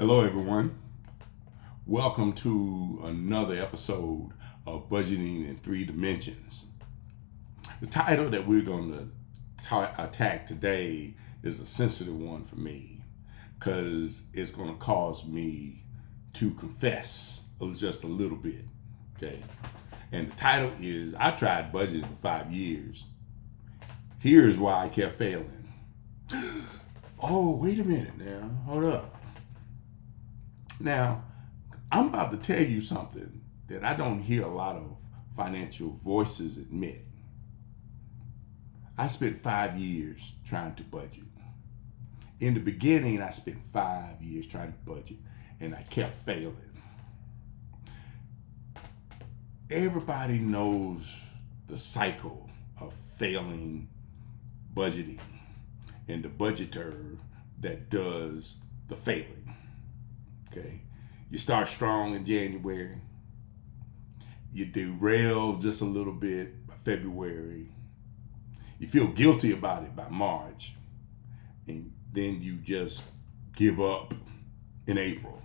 Hello, everyone. Welcome to another episode of Budgeting in Three Dimensions. The title that we're going to attack today is a sensitive one for me because it's going to cause me to confess just a little bit. Okay. And the title is I tried budgeting for 5 years. Here's why I kept failing. Oh, wait a minute now. Hold up. Now, I'm about to tell you something that I don't hear a lot of financial voices admit. I spent 5 years trying to budget. In the beginning, I spent 5 years trying to budget, and I kept failing. Everybody knows the cycle of failing budgeting and the budgeter that does the failing. Okay, you start strong in January, you derail just a little bit by February, you feel guilty about it by March, and then you just give up in April.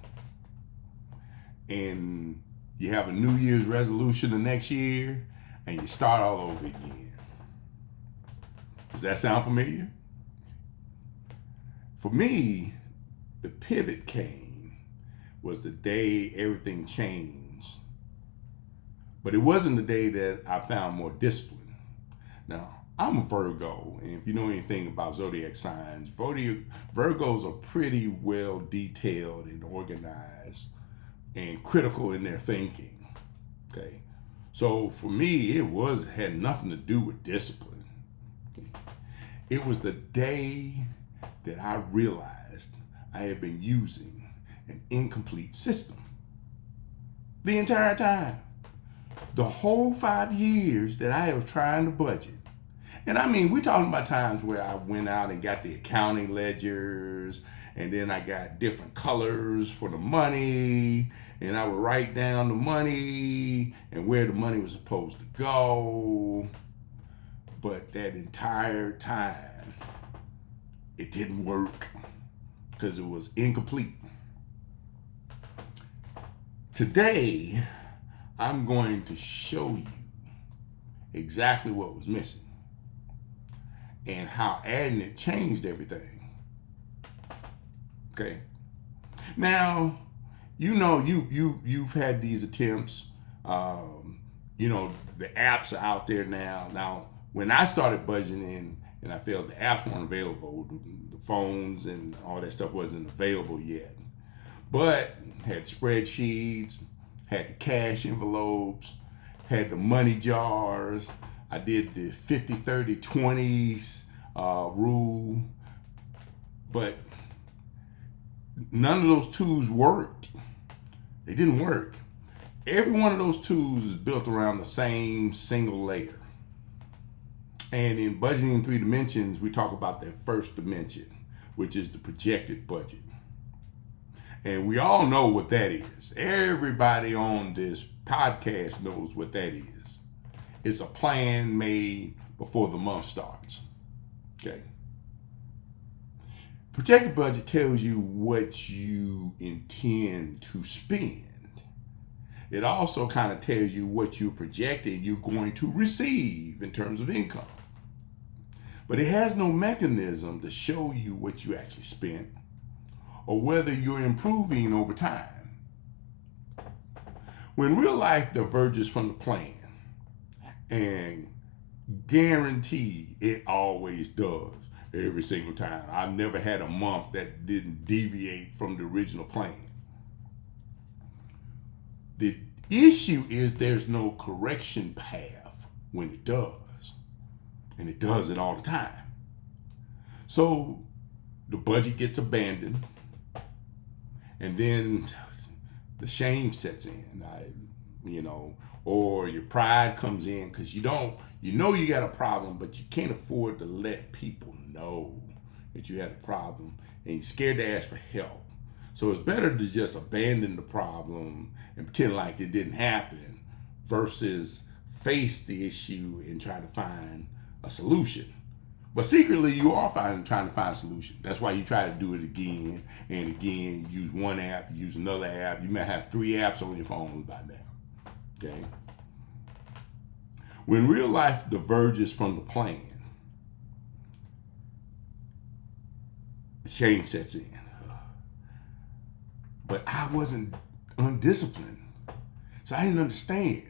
And you have a New Year's resolution the next year, and you start all over again. Does that sound familiar? For me, the pivot came was the day everything changed. But it wasn't the day that I found more discipline. Now, I'm a Virgo, and if you know anything about zodiac signs, Virgos are pretty well detailed and organized and critical in their thinking. Okay. So for me, it had nothing to do with discipline. Okay? It was the day that I realized I had been using an incomplete system the entire time. The whole 5 years that I was trying to budget. And I mean, we're talking about times where I went out and got the accounting ledgers, and then I got different colors for the money, and I would write down the money and where the money was supposed to go. But that entire time, it didn't work because it was incomplete. Today, I'm going to show you exactly what was missing and how adding it changed everything. Okay. Now, you've had these attempts. The apps are out there now. Now, when I started budgeting and I failed, the apps weren't available. The phones and all that stuff wasn't available yet. But had spreadsheets, had the cash envelopes, had the money jars. I did the 50, 30, 20s rule. But none of those tools worked. They didn't work. Every one of those tools is built around the same single layer. And in Budgeting in Three Dimensions, we talk about that first dimension, which is the projected budget. And we all know what that is. Everybody on this podcast knows what that is. It's a plan made before the month starts. Okay. Projected budget tells you what you intend to spend. It also kind of tells you what you're projecting you're going to receive in terms of income. But it has no mechanism to show you what you actually spent or whether you're improving over time. When real life diverges from the plan, and guarantee it always does every single time. I've never had a month that didn't deviate from the original plan. The issue is there's no correction path when it does. And it does it all the time. So the budget gets abandoned. And then the shame sets in, or your pride comes in because you got a problem, but you can't afford to let people know that you had a problem, and you're scared to ask for help. So it's better to just abandon the problem and pretend like it didn't happen versus face the issue and try to find a solution. But secretly, you are trying to find solutions. That's why you try to do it again and again. You use one app, you use another app. You may have 3 apps on your phone by now. Okay? When real life diverges from the plan, shame sets in. But I wasn't undisciplined, so I didn't understand.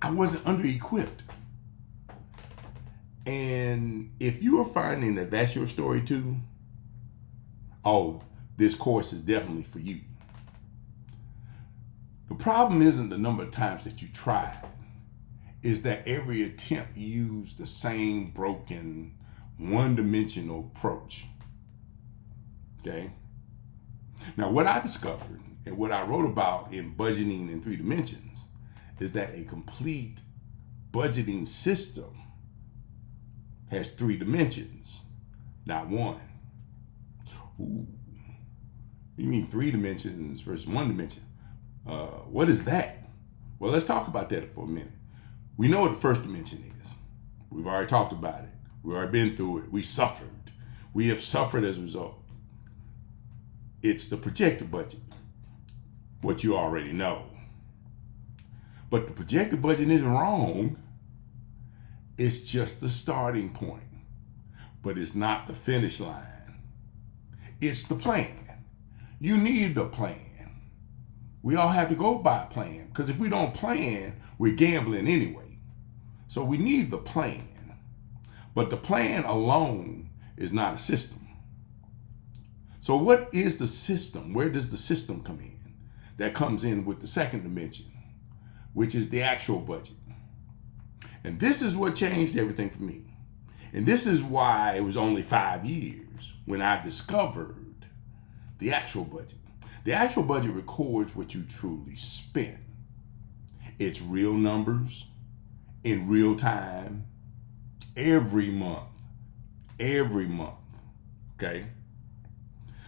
I wasn't under-equipped. And if you are finding that that's your story too, oh, this course is definitely for you. The problem isn't the number of times that you tried, is that every attempt used the same broken, one-dimensional approach. Okay? Now, what I discovered and what I wrote about in Budgeting in 3 Dimensions is that a complete budgeting system has 3 dimensions, not one. Ooh, you mean 3 dimensions versus 1 dimension? What is that? Well, let's talk about that for a minute. We know what the first dimension is. We've already talked about it. We've already been through it. We suffered. We have suffered as a result. It's the projected budget, what you already know. But the projected budget isn't wrong. It's just the starting point, but it's not the finish line. It's the plan. You need a plan. We all have to go by a plan, because if we don't plan, we're gambling anyway. So we need the plan. But the plan alone is not a system. So what is the system? Where does the system come in? That comes in with the second dimension, which is the actual budget. And this is what changed everything for me. And this is why it was only 5 years when I discovered the actual budget. The actual budget records what you truly spent. It's real numbers in real time every month. Okay?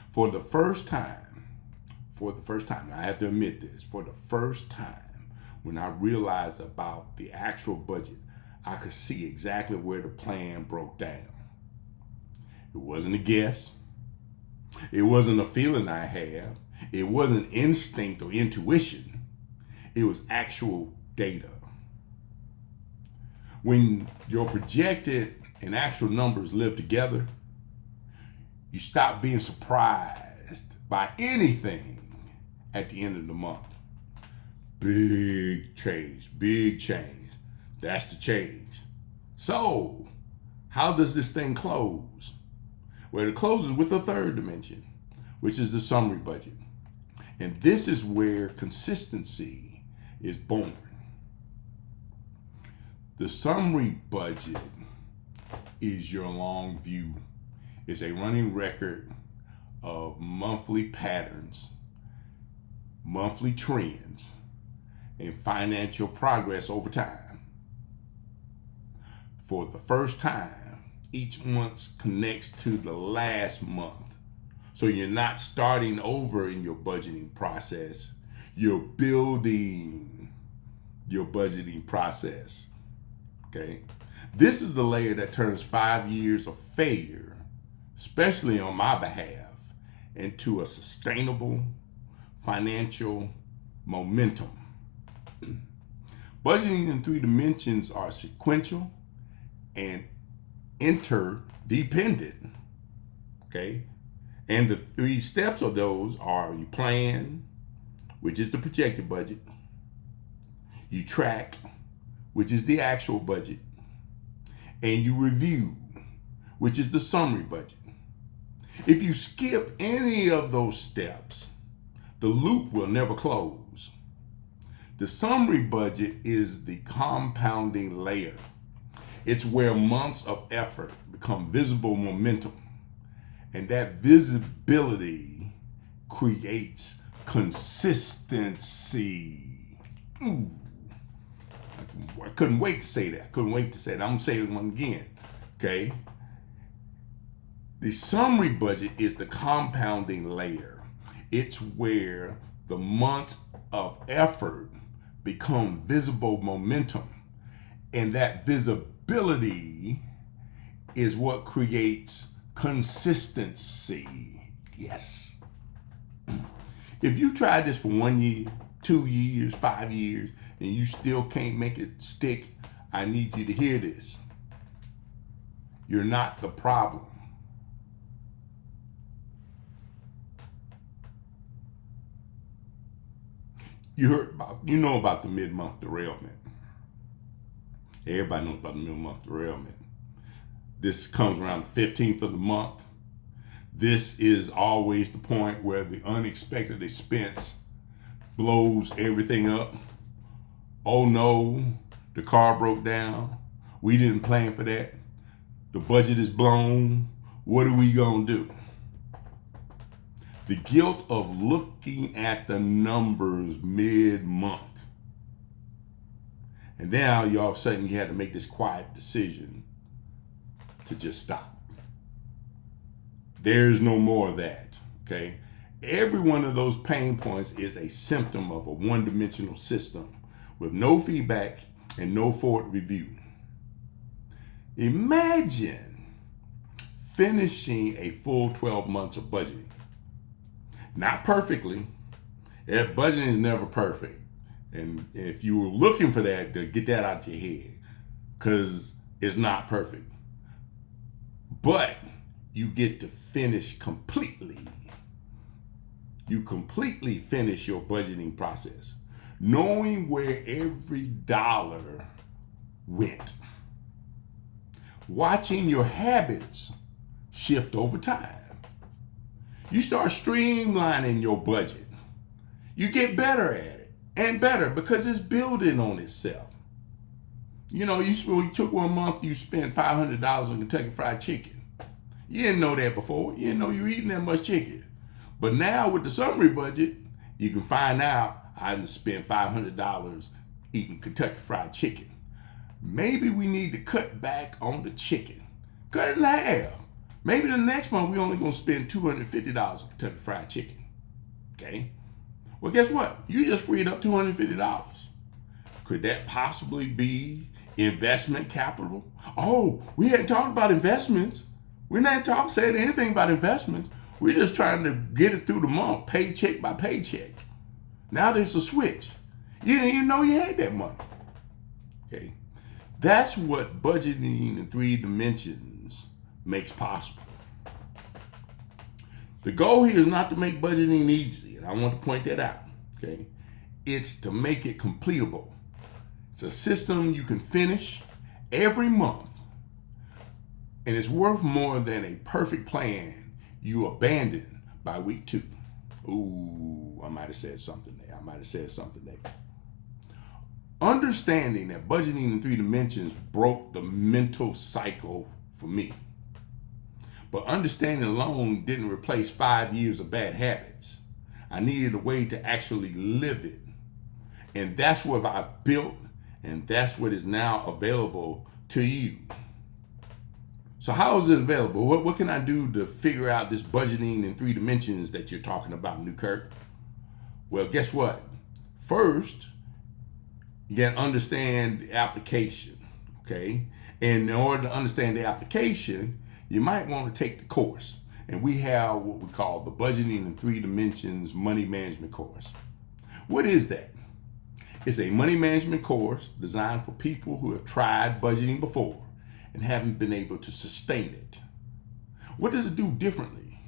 For the first time, I have to admit this, for the first time, when I realized about the actual budget, I could see exactly where the plan broke down. It wasn't a guess. It wasn't a feeling I had. It wasn't instinct or intuition. It was actual data. When your projected and actual numbers live together, you stop being surprised by anything at the end of the month. Big change. That's the change. So, how does this thing close? Well, it closes with the third dimension, which is the summary budget. And this is where consistency is born. The summary budget is your long view. It's a running record of monthly patterns, monthly trends, and financial progress over time. For the first time, each month connects to the last month. So you're not starting over in your budgeting process. You're building your budgeting process. Okay? This is the layer that turns 5 years of failure, especially on my behalf, into a sustainable financial momentum. Budgeting in 3 dimensions are sequential and interdependent. Okay? And the 3 steps of those are: you plan, which is the projected budget; you track, which is the actual budget; and you review, which is the summary budget. If you skip any of those steps, the loop will never close. The summary budget is the compounding layer. It's where months of effort become visible momentum. And that visibility creates consistency. Ooh. I couldn't wait to say that. I'm going to say it one again. Okay? The summary budget is the compounding layer. It's where the months of effort become visible momentum. And that visibility is what creates consistency. Yes. If you tried this for 1 year, 2 years, 5 years, and you still can't make it stick, I need you to hear this. You're not the problem. You know about the mid-month derailment. Everybody knows about the mid-month derailment. This comes around the 15th of the month. This is always the point where the unexpected expense blows everything up. Oh no, the car broke down. We didn't plan for that. The budget is blown. What are we gonna do? The guilt of looking at the numbers mid-month. And now you all of a sudden you had to make this quiet decision to just stop. There's no more of that, okay? Every one of those pain points is a symptom of a one-dimensional system with no feedback and no forward review. Imagine finishing a full 12 months of budgeting. Not perfectly. Budgeting is never perfect. And if you were looking for that, to get that out of your head, because it's not perfect. But you get to finish completely. You completely finish your budgeting process, knowing where every dollar went. Watching your habits shift over time. You start streamlining your budget. You get better at it and better because it's building on itself. You know, you took 1 month, you spent $500 on Kentucky Fried Chicken. You didn't know that before. You didn't know you were eating that much chicken. But now with the summary budget, you can find out I done spent $500 eating Kentucky Fried Chicken. Maybe we need to cut back on the chicken. Cut it in half. Maybe the next month we only gonna spend $250 on Kentucky Fried Chicken. Okay? Well, guess what? You just freed up $250. Could that possibly be investment capital? Oh, we hadn't talked about investments. We're not saying anything about investments. We're just trying to get it through the month, paycheck by paycheck. Now there's a switch. You didn't even know you had that money. Okay? That's what budgeting in 3 dimensions makes possible. The goal here is not to make budgeting easy, and I want to point that out. Okay? It's to make it completable. It's a system you can finish every month, and it's worth more than a perfect plan you abandon by week 2. Ooh, I might have said something there. Understanding that budgeting in 3 dimensions broke the mental cycle for me. But understanding alone didn't replace 5 years of bad habits. I needed a way to actually live it. And that's what I built, and that's what is now available to you. So how is it available? What can I do to figure out this budgeting in 3 dimensions that you're talking about, Newkirk? Well, guess what? First, you got to understand the application, okay? And in order to understand the application, you might want to take the course. And we have what we call the Budgeting in 3 Dimensions Money Management course. What is that? It's a money management course designed for people who have tried budgeting before and haven't been able to sustain it. What does it do differently?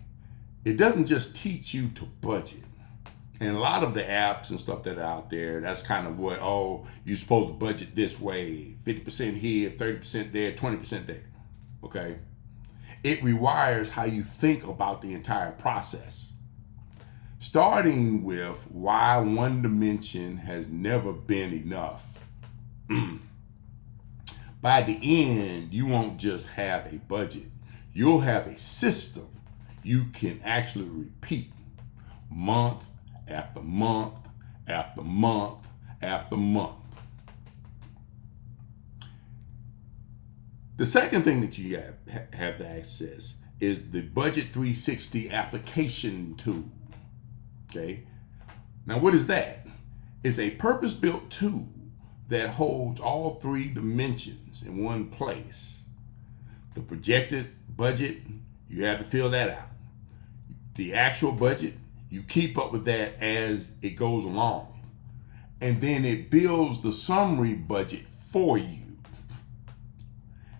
It doesn't just teach you to budget. And a lot of the apps and stuff that are out there, that's kind of what, you're supposed to budget this way, 50% here, 30% there, 20% there, okay? It rewires how you think about the entire process. Starting with why 1 dimension has never been enough. By the end, you won't just have a budget. You'll have a system you can actually repeat month after month after month after month. The second thing that you have to access is the Budget 360 application tool. Okay? Now, what is that? It's a purpose-built tool that holds all 3 dimensions in one place. The projected budget, you have to fill that out. The actual budget, you keep up with that as it goes along. And then it builds the summary budget for you.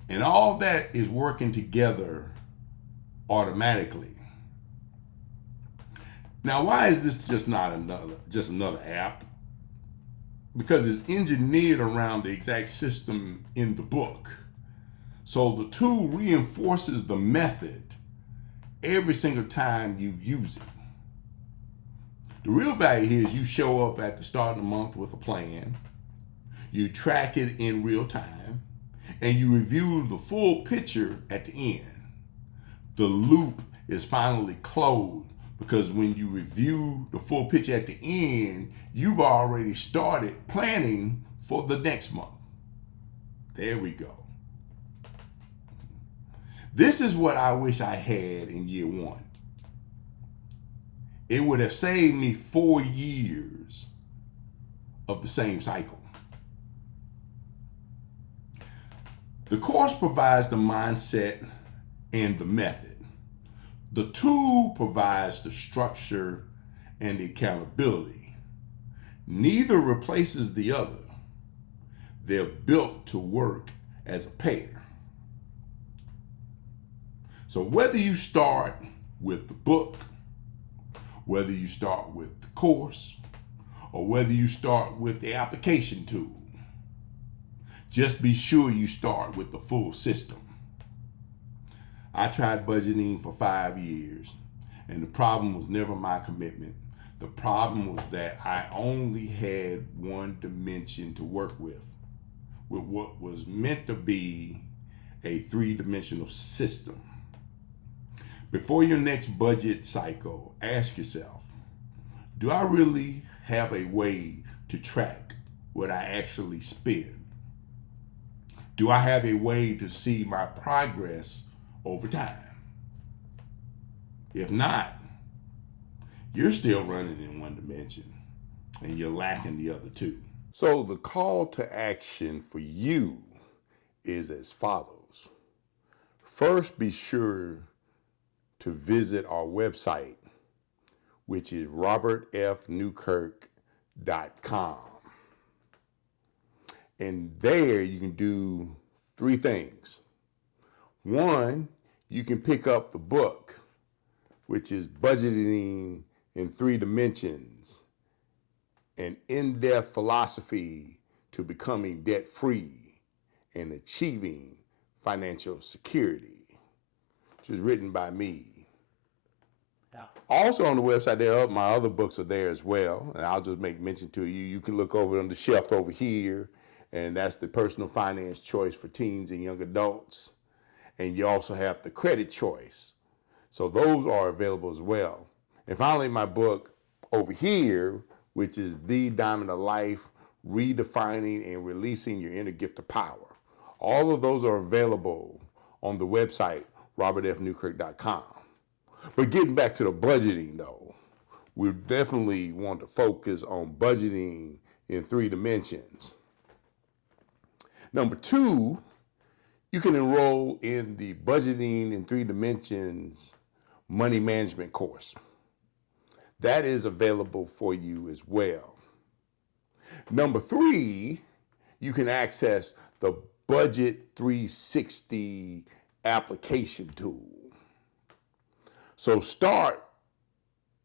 And all that is working together automatically. Now, why is this just another app? Because it's engineered around the exact system in the book. So the tool reinforces the method every single time you use it. The real value here is you show up at the start of the month with a plan, you track it in real time, and you review the full picture at the end. The loop is finally closed because when you review the full picture at the end, you've already started planning for the next month. There we go. This is what I wish I had in year one. It would have saved me 4 years of the same cycle. The course provides the mindset and the method. The tool provides the structure and the accountability. Neither replaces the other. They're built to work as a pair. So whether you start with the book, whether you start with the course, or whether you start with the application tool, just be sure you start with the full system. I tried budgeting for 5 years, and the problem was never my commitment. The problem was that I only had one dimension to work with what was meant to be a 3-dimensional system. Before your next budget cycle, ask yourself, do I really have a way to track what I actually spend? Do I have a way to see my progress over time? If not, you're still running in one dimension and you're lacking the other two. So the call to action for you is as follows. First, be sure to visit our website, which is robertfnewkirk.com. And there you can do 3 things. 1, you can pick up the book, which is Budgeting in 3 Dimensions, an in-depth philosophy to becoming debt-free and achieving financial security, which is written by me. Also on the website, my other books are there as well, and I'll just make mention to you. You can look over on the shelf over here, and that's the personal finance choice for teens and young adults. And you also have the credit choice. So those are available as well. And finally, my book over here, which is The Diamond of Life, Redefining and Releasing Your Inner Gift of Power. All of those are available on the website, robertfnewkirk.com. But getting back to the budgeting though, we definitely want to focus on budgeting in 3 dimensions. Number 2, you can enroll in the Budgeting in 3 Dimensions Money Management course. That is available for you as well. Number 3, you can access the Budget 360 application tool. So start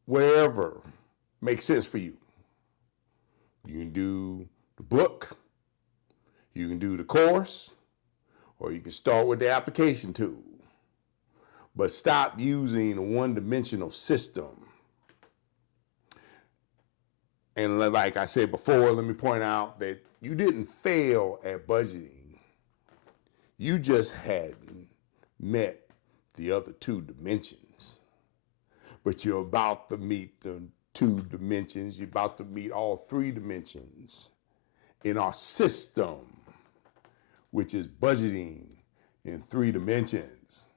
wherever makes sense for you. You can do the book, you can do the course, or you can start with the application tool. But stop using a one-dimensional system. And like I said before, let me point out that you didn't fail at budgeting. You just hadn't met the other 2 dimensions. But you're about to meet the 2 dimensions. You're about to meet all 3 dimensions in our system, which is budgeting in 3 dimensions.